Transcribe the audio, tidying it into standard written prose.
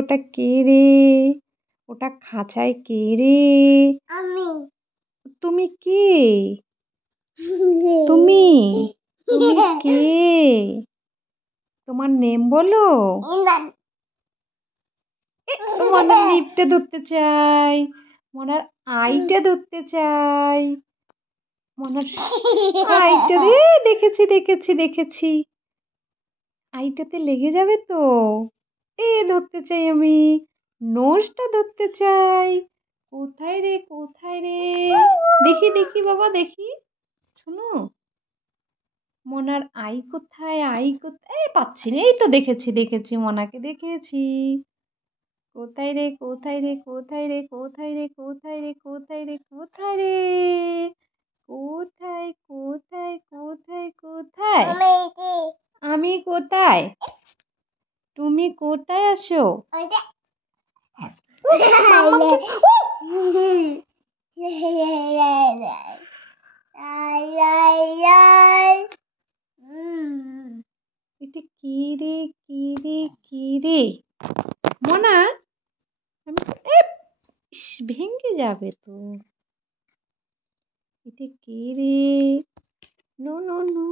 ওটা কে রে? ওটা খাঁচায় কে রে? আমি। তুমি কে? তুমি তুমি কে? তোমার নেম বলো। মনার লিপটা ধরতে চাই, মনার আইটা ধরতে চাই, মনার আইটা রে। দেখেছি দেখেছি দেখেছি, আইটাতে লেগে যাবে তো। ধরতে চাই আমি, নোজটা ধরতে চাই। কোথায় রে কোথায় রে? দেখি দেখি বাবা দেখি, শোনো মনার আই কোথায়, আই কোথায়? পাচ্ছি না। এই তো দেখেছি দেখেছি, মনাকে দেখেছি। কোথায় রে কোথায় রে কোথায় রে কোথায় রে কোথায় রে কোথায় রে কোথায় রে? কোথায় কোথায় কোথায় কোথায়? আমি কোথায়? তুমি কোথায় আছো? এটা কি রে কি রে কি রে? মনা, আমি ভেঙে যাবে তো। এটা কে রে? No no no